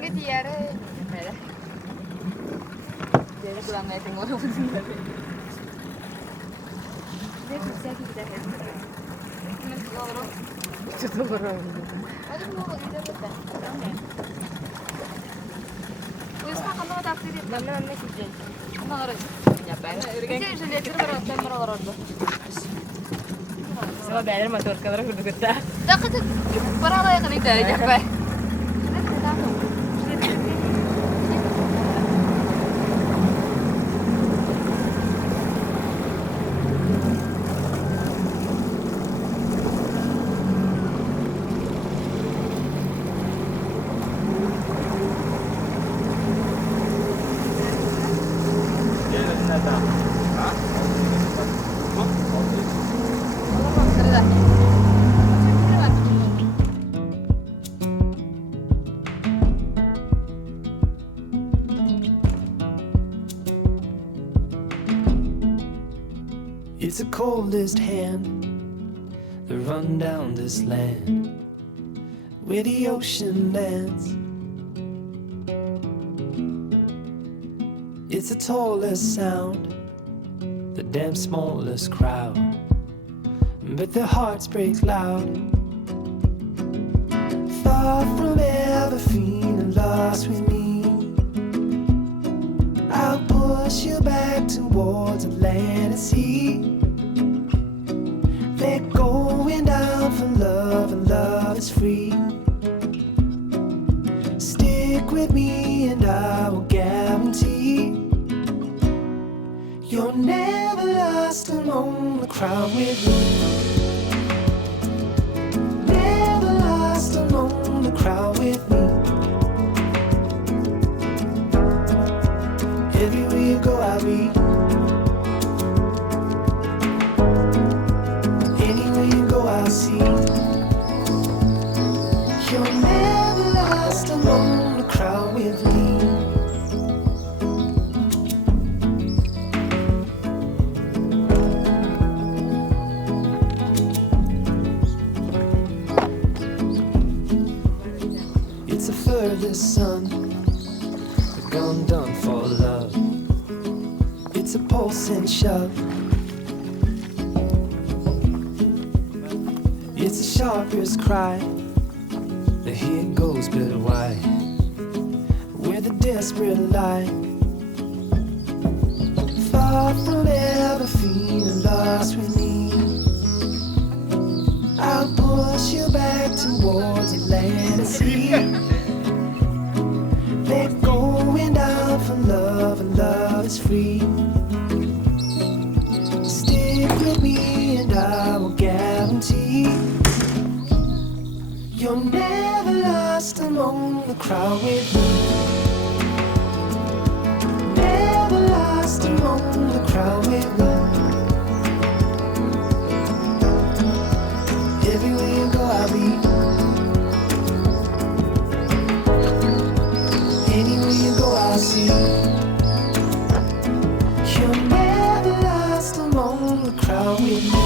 Cái chia đấy mẹ đấy dia pulang nggak tengok orang sendiri dia bisa kita help itu orang ada mau kita betul wis kan kamu taksi di mana mana sih kamu harus nyampe ini sudah terus terus sama bayar motor kamera kudu kita tak itu pernah lah yang kali dari nyampe It's the coldest hand that run down this land where the ocean lands. It's the tallest sound, the damn smallest crowd, but their hearts break loud. Far from ever feeling lost with me, I'll push you back towards the land and sea. They're going down for love, and love is free. Stick with me and I will guarantee you're never lost among the crowd with me. Never lost among the crowd with me. Everywhere you go I'll be. I'll see you're never lost among the crowd with me. It's the furthest sun, the gun done for love. It's a pulse and shove. It's the sharpest cry, the heat goes but why, where the desperate lie. Far from ever feeling lost with me, I'll push you back towards the land and sea. They're going down for love, and love is free. Stick with me and I will guarantee you're never lost among the crowd with me. Never lost among the crowd with me. Everywhere you go I'll be. Anywhere you go I'll see. You're never lost among the crowd with me.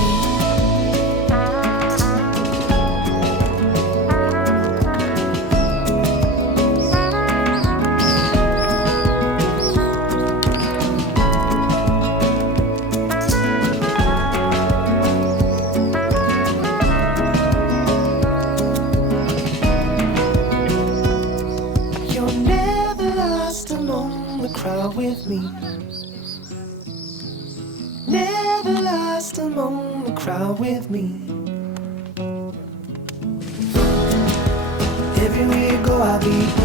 Crowd with me. Never lost among the crowd with me. Everywhere you go I'll be.